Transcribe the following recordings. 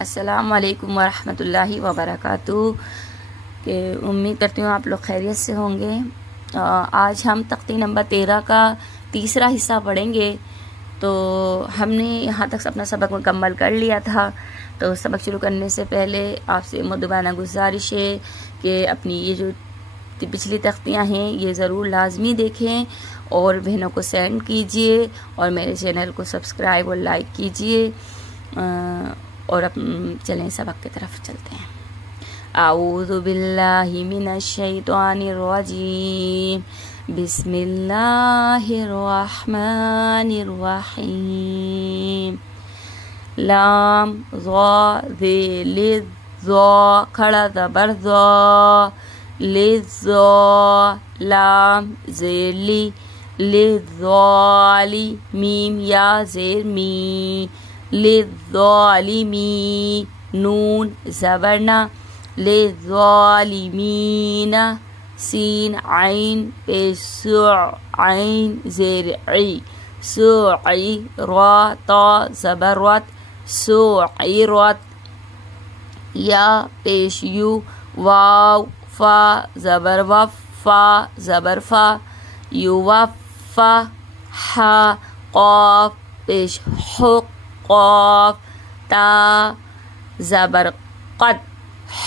अस्सलाम वालेकुम वरहमतुल्लाहि वबरकातुहू। के उम्मीद करती हूँ आप लोग खैरियत से होंगे। आज हम तख्ती नंबर 13 का तीसरा हिस्सा पढ़ेंगे। तो हमने यहाँ तक अपना सबक मुकम्मल कर लिया था। तो सबक शुरू करने से पहले आपसे मुद्दबाना गुजारिश है कि अपनी ये जो पिछली तख्तियाँ हैं ये ज़रूर लाजमी देखें और बहनों को सेंड कीजिए और मेरे चैनल को सब्सक्राइब और लाइक कीजिए। और अब चलें सबक की तरफ चलते हैं। आऊज़ु बिल्लाहि मिनश शैतानिर रजीम, बिस्मिल्लाहिर रहमानिर रहीम। लाम ज़ा ज़े ज़ा खड़ा ज़बर ज़ा, लिज़्ज़ा लाम ज़ेली, लिज़्ज़ाली मीम या ज़ेर मी, लिज़्ज़ालिमी नून ज़बरना, लिज़्ज़ालिमीना सीन आइन पेश आइन ज़ेर ई, सुई रा ता ज़बरवत, सुईरत या पेश यू, वाव फा ज़बर वफ, फा ज़बर फा, युवफ़ा हा क़ाफ पेश हुक, क़ाफ ता ज़बर क़द,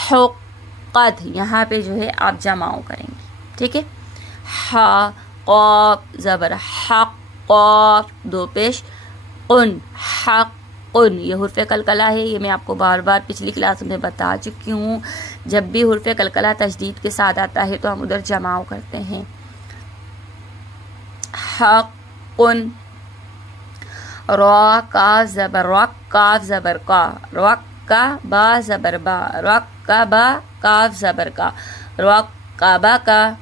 हुक़्क़त। यहाँ पे जो है आप जमाओ करेंगे, ठीक है। हा क़ाफ ज़बर हक़, क़ाफ दो पेश उन, हक़्क़ुन। ये हुर्फ़े कलकला है, ये मैं आपको बार बार पिछली क्लास में बता चुकी हूँ। जब भी हुर्फ़े कलकला तशदीद के साथ आता है तो हम उधर जमाओ करते हैं। हक़्क़ुन रा काफ ज़बर रक, काफ ज़बर का, रक का बा ज़बर बा, रक का बा काफ ज़बर का, रक का बा का,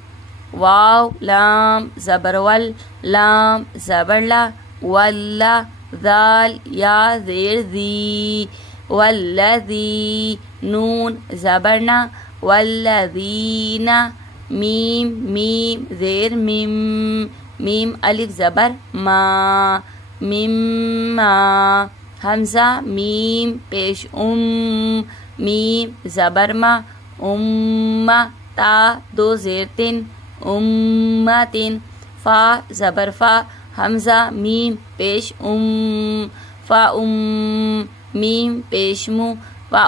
वाव लाम ज़बर वल, लाम ज़बर ला, वल्ला ज़ाल या ज़ेर ज़ी, वल्लज़ी नून ज़बरना, वल्लज़ीना मीम मीम ज़ेर मिम, मीम अलिफ ज़बर मा, मिम्मा हमज़ा मीम पेश मीम ज़बरमा, उम्मा ता दो ज़ेर तिन, उम्मतिन फ़ा ज़बर फ़ा, हमज़ा मीम पेश फ़ा मीम पेश मु, फ़ा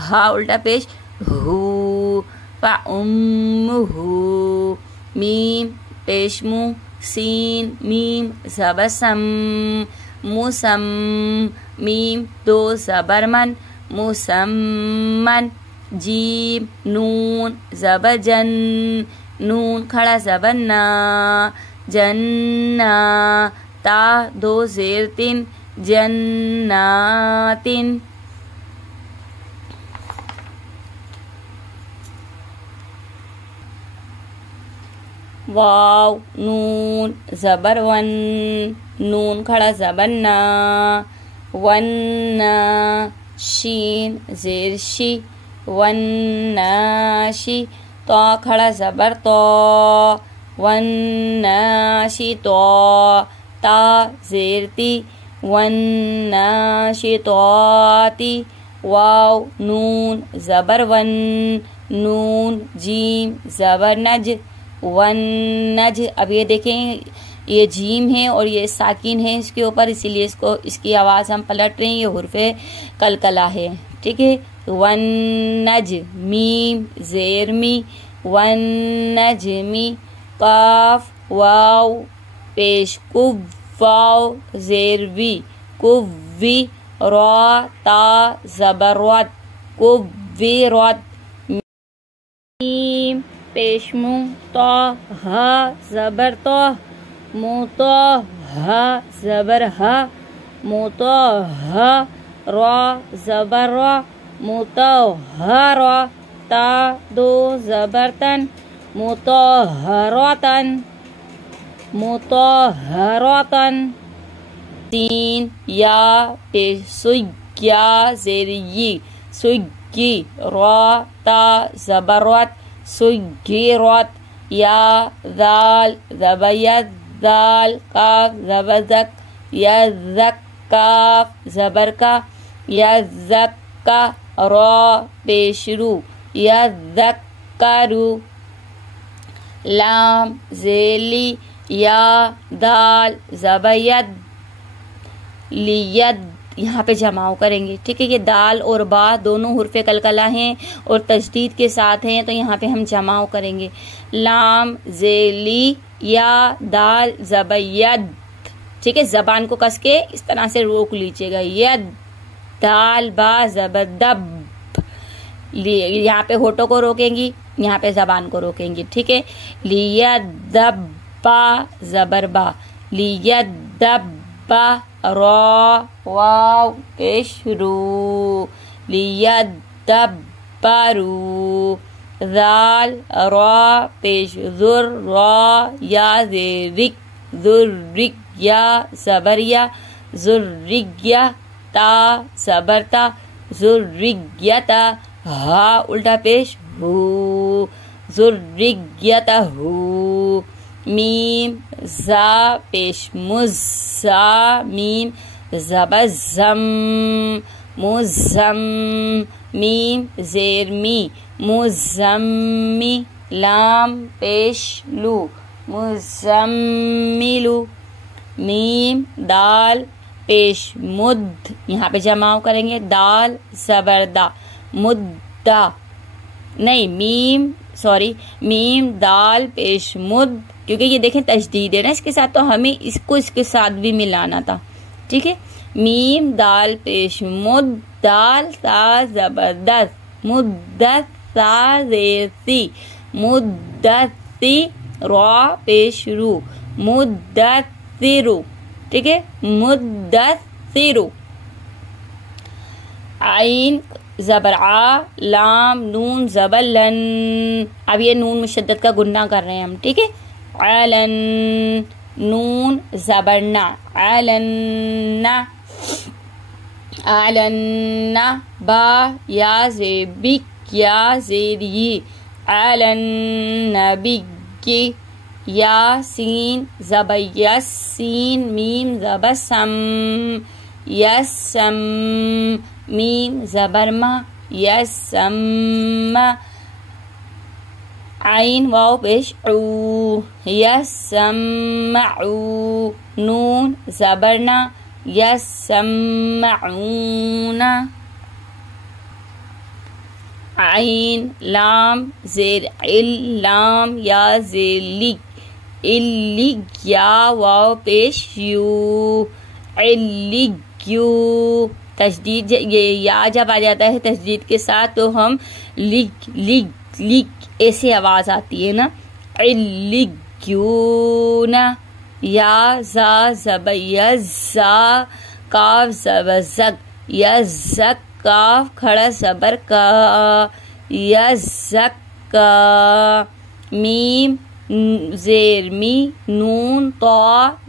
हा उल्टा पेश हु, फ़ा हु मीम पेश मु, सीन मीम ज़बर सम, मुसम मीम दो ज़बर मन, मुसम्मन जीम नून ज़बर जन, नून खड़ा ज़बर ना, जन्ना ता दो ज़ेर तिन, जन्नातिन। वाव नून ज़बर वन, नून खड़ा ज़बर ना, वन्ना शीन ज़ेर शी, वन्नाशी तो खड़ा ज़बर तो, वन्नाशी तो ता ज़ेर ती, वन्नाशी तोती। वाव नून ज़बर वन, नून जीम ज़बर नज, वन नज। अब ये देखें ये जीम है और ये साकिन है इसके ऊपर, इसीलिए इसको इसकी आवाज़ हम पलट रहे हैं। ये हुर्फ़े कलकला है, ठीक है। वन नज मीम ज़ेर मी, वन नज मी काफ वाव पेश कुव, वाव ज़ेर वी, कुव्वी रा ता ज़बर रत, कुव्विरत मीम पेश मु तो हा ज़बर तो, मु तो हा ज़बर हा, मु तो हा रा ज़बर रा, मु तो हा रा ता दो ज़बर तन, मु तो हरतन, मु तो हरतन। तीन या पेश सुग्या ज़ेरी, सुग्गी रा ता ज़बर रत, सुग्गिरत या दाल ज़बयद, दाल काफ ज़बज़क, यज़क काफ ज़बर का, यज़क्कर पेशरू यज़क्करू। लाम ज़ेली या दाल ज़बयद लियद, यहाँ पे जमाव करेंगे, ठीक है। ये दाल और बा दोनों हुर्फे कलकला हैं और तजदीद के साथ हैं, तो यहाँ पे हम जमाव करेंगे। लाम ज़ेली या दाल ज़बयद, ठीक है। जबान को कस के इस तरह से रोक लीजिएगा। यद दाल बा ज़बदब, यहाँ पे होठों को रोकेंगी, यहाँ पे जबान को रोकेंगी, ठीक है। लियदब्बा ज़बरबा लियदब्बा रा वाव पेशरू लियदब्बरू। दाल रा पेश ज़ुर रा या ज़ेरिक ज़ुर्रिक या ज़बरिया ज़ुर्रिया ता ज़बरता ज़ुर्रियता। हा उल्टा पेश हू ज़ुर्रियतहू। मीम ज़ा पेश मुज़ ज़ा मीम ज़बज़म मुज़म। मीम ज़ेर मी मुज़म्मी लाम पेश लू मुज़म्मिलू। मीम दाल पेश मुद, यहाँ पे जमाव करेंगे। दाल ज़बरदा मुद्दा, नहीं मीम दाल पेश मुद, क्योंकि ये देखें तजदीद है ना इसके साथ, तो हमें इसको इसके साथ भी मिलाना था, ठीक है। मीम दाल पेश मुद दाल ता ज़बरदस्त मुद्दत ता ज़ेसी मुद्दती रा पेश रू मुद्दतिरु, ठीक है। मुद्दतिरु। आइन ज़बर आ लाम नून ज़बर लन, अब ये नून मुशद्दद का गुन्ना कर रहे हैं हम, ठीक है। अलन नून ज़बरना अलन्ना अलन्ना। बा या ज़ेबिक या ज़ेरी अलन्नबिकी। या सीन ज़बयस सीन मीम ज़बसम यसम। मीम ज़बरमा यसम्मा। आइन वाव पेश ऊ यसम्मऊ। नून ज़बरना यसम्मऊना। आइन लाम ज़ेर इल लाम या ज़ेलिक इल्लिक या वाव पेश यू इल्लिक्यू। तजदीद ये या जब आ जाता है तजदीद के साथ तो हम लिक लिक लिक ऐसे आवाज आती है ना। इल्लिक्यूना। या जा ज़बयज़ा काफ ज़बज़क यज़क काफ खड़ा ज़बर का यज़क का। मीम ज़ेर मी नून तो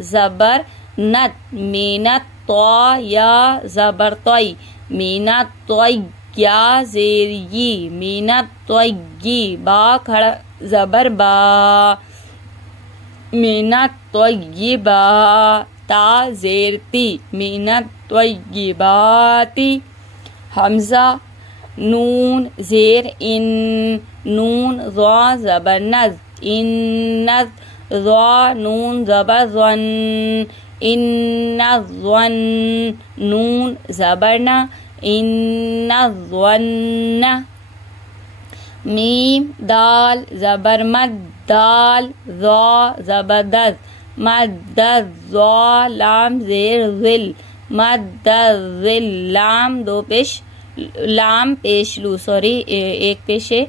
ज़बर नत मीनत तो या ज़बर तोई मीनत तोई या ज़ेर यी मीनत तोई बा खड़ा ज़बर बा मीनत तोई बा ता ज़ेर ती मीनत तोई बाती। हमज़ा नून ज़ेर इन नून ज़ा ज़बर नज़ इन्नज़ ज़ा नून ज़बर ज़न इन्नज़्वन नून ज़बरना इन्नज़्वन्ना। मीम दाल ज़बर मद दाल ज़ा ज़बरदस्त मद्दज़ ज़ा लाम ज़ेर ज़िल मद्दज़िल लाम दो पेश लाम पेश लू सॉरी एक पेश है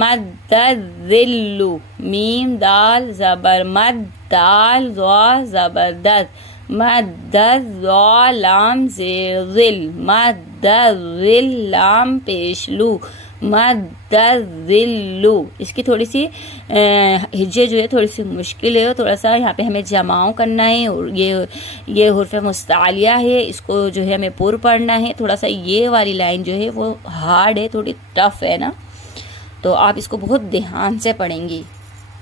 मद्दज़िल्लु। मीम दाल ज़बर मद दाल ज़ा ज़बरदस्त मद्दज़ ज़ा लाम ज़ेर ज़िल मद्दज़िल लाम पेश लू मद्दज़िल्लु। इसकी थोड़ी सी हिज्जे जो है थोड़ी सी मुश्किल है, थोड़ा सा यहाँ पे हमें जमाव करना है और ये हुर्फ़ मुस्तालिया है, इसको जो है हमें पुर पढ़ना है। थोड़ा सा ये वाली लाइन जो है वो हार्ड है, थोड़ी टफ है ना, तो आप इसको बहुत ध्यान से पढ़ेंगी,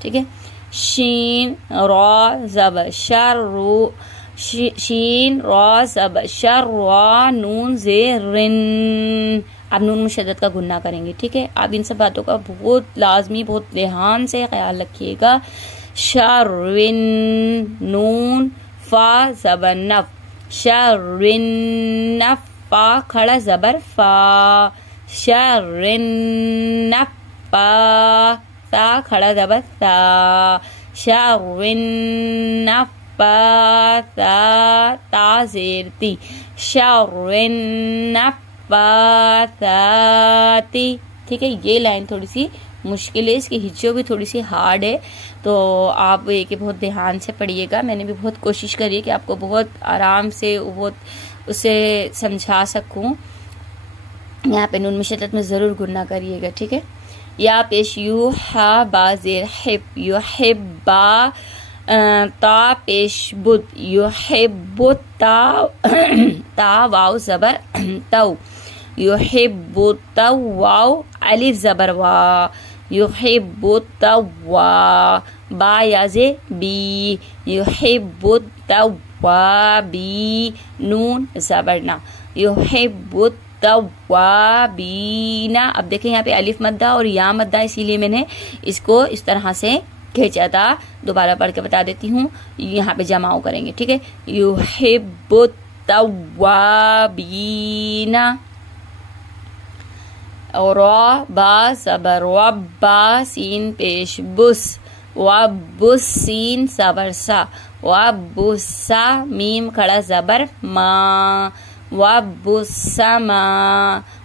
ठीक है। शीन रा ज़बर शर रू शीन रा ज़बर शर रा नून ज़ेर रिन। आप नून मुशद्दद का गुन्ना करेंगे, ठीक है। आप इन सब बातों का बहुत लाजमी, बहुत ध्यान से ख्याल रखिएगा। शर्रिन नून फा ज़बर नफ शर्रिन नफ फा खड़ा ज़बर फा शर्रिन नफ पा ता खड़ा ज़बर ता शर्रिन नफ पा ता ज़ेर ती शर्रिन नफ पाती, ठीक है। ये लाइन थोड़ी सी मुश्किल है, इसकी हिज्जों भी थोड़ी सी हार्ड है, तो आप ये कि बहुत ध्यान से पढ़िएगा। मैंने भी बहुत कोशिश करी है कि आपको बहुत आराम से बहुत उसे समझा सकूं। यहाँ पे नून मुशद्दद में ज़रूर गुन्ना करिएगा, ठीक है। या पेश यू हा बा ज़ेर हिब यू हिब बा ता पेश बुत यू हिब ता वाव ज़बर तव युहिब्बु तव्वाव अलिफ ज़बर वा युहिब्बु तव्वा बा याज़े बी युहिब्बु तव्वाबी नून ज़बर ना युहिब्बु तव्वाबीना। अब देखें यहाँ पे अलिफ मद्दा और या मद्दा, इसीलिए मैंने इसको इस तरह से खींचा था। दोबारा पढ़ के बता देती हूँ, यहाँ पे जमाओ करेंगे, ठीक है। युहिब्बु तव्वाबीना और बा ज़बर वब्बा सीन पेश बुस वब्बुस सीन ज़बर सा वब्बुस्सा मीम खड़ा ज़बर मा वब्बुस्समा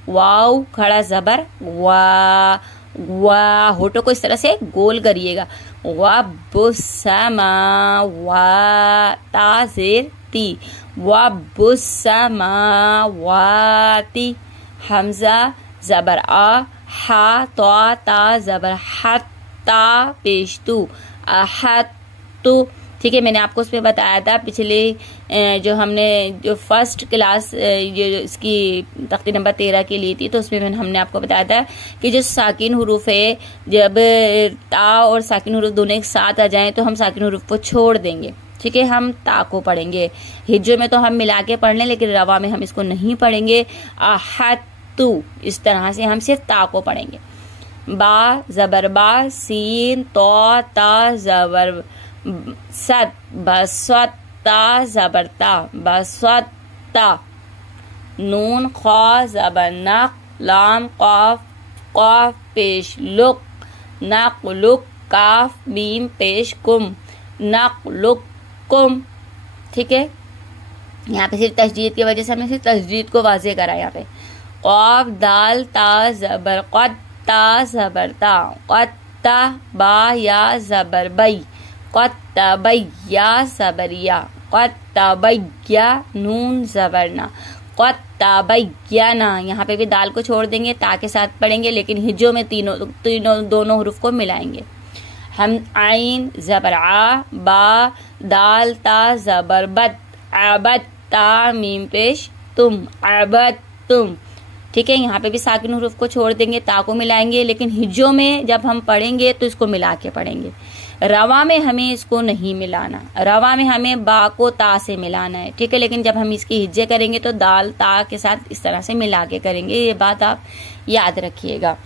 वाव खड़ा ज़बर वा वा। होठों को इस तरह से गोल करिएगा। वब्बुस्समा वा ता ज़ेर ती वब्बुस्समा वाती। हमज़ा ज़बर आ हा तो ता ज़बर हत्ता पेश तू अहत्तु, ठीक है। मैंने आपको उसमें बताया था पिछले जो हमने जो फर्स्ट क्लास जो इसकी तख्ती नंबर 13 की ली थी, तो उसमें हमने आपको बताया था कि जो साकिन हुरूफ है, जब ता और साकिन हुरूफ दोनों एक साथ आ जाएं तो हम साकिन हुरूफ को छोड़ देंगे, ठीक है। हम ता को पढ़ेंगे। हिज्जों में तो हम मिला के पढ़ लें, लेकिन रवा में हम इसको नहीं पढ़ेंगे। आहत्तु इस तरह से हम सिर्फ ता को पढ़ेंगे। बा ज़बर बा सीन तो ता ज़बर सत बसता ज़बर ता बसता नून खा ज़बर नक लाम काफ काफ पेश लुक नक लुक काफ मीम पेश कुम नक लुक कुम, ठीक है। यहाँ पे सिर्फ तशदीद की वजह से हमने सिर्फ तशदीद को वाज़े करा। यहाँ पे काफ दाल ता ज़बर क़द ता ज़बर ता क़त्ता बा या ज़बर बई क़त्तबैया ज़बरिया क़त्तबैया नून ज़बरना क़त्तबैयाना। यहाँ पे भी दाल को छोड़ देंगे, ता के साथ पढ़ेंगे, लेकिन हिज्जों में दोनों हुरूफ को मिलाएंगे। हम आइन ज़बर आ बा दाल ता ज़बर बद अबद ता मीम पेश तुम अबद तुम, ठीक है। यहाँ पे भी साकिन हुरूफ को छोड़ देंगे, ता को मिलाएंगे, लेकिन हिज्जों में जब हम पढ़ेंगे तो इसको मिला के पढ़ेंगे। रवा में हमें इसको नहीं मिलाना, रवा में हमें बा को ता से मिलाना है, ठीक है। लेकिन जब हम इसकी हिज्जे करेंगे तो दाल ता के साथ इस तरह से मिला के करेंगे, ये बात आप याद रखिएगा।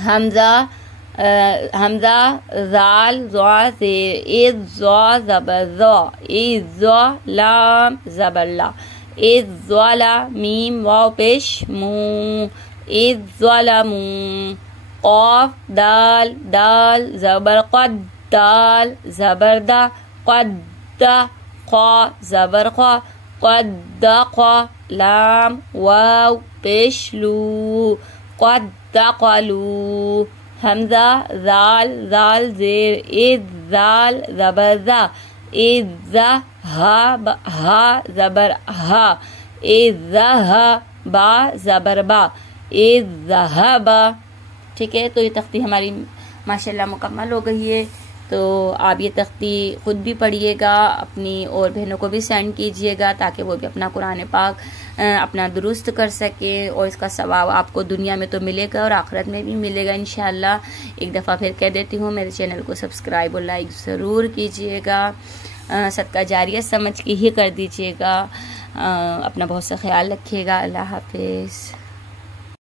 हमजा जाल ज़ा ज़ेर इज़ ज़ा ज़बर ज़ा इज़ ज़ा लाम ज़बर ला इज़ ज़ला मीम वाव पेश मू इज़ ज़लमू क़ाफ दाल दाल ज़बर क़द दाल ज़बर दा क़द्दा क़ा ज़बर क़ा क़द्दा क़ा लाम वाव पेश लू क़द्दक़लू। हमज़ा जाल जाल ज़ेर इज़ जाल ज़बर ज़ा इज़ हा ज़बर हा इज़ बा ज़बर बा इज़ बा, ठीक है। तो ये तख्ती हमारी माशाल्लाह मुकम्मल हो गई है। तो आप ये तख्ती ख़ुद भी पढ़िएगा, अपनी और बहनों को भी सेंड कीजिएगा, ताकि वो भी अपना कुरान पाक अपना दुरुस्त कर सके, और इसका सवाब आपको दुनिया में तो मिलेगा और आखिरत में भी मिलेगा इंशाअल्लाह। एक दफ़ा फिर कह देती हूँ, मेरे चैनल को सब्सक्राइब और लाइक ज़रूर कीजिएगा। सदका जारिया समझ के ही कर दीजिएगा। अपना बहुत सा ख्याल रखिएगा। अल्लाह हाफिज़।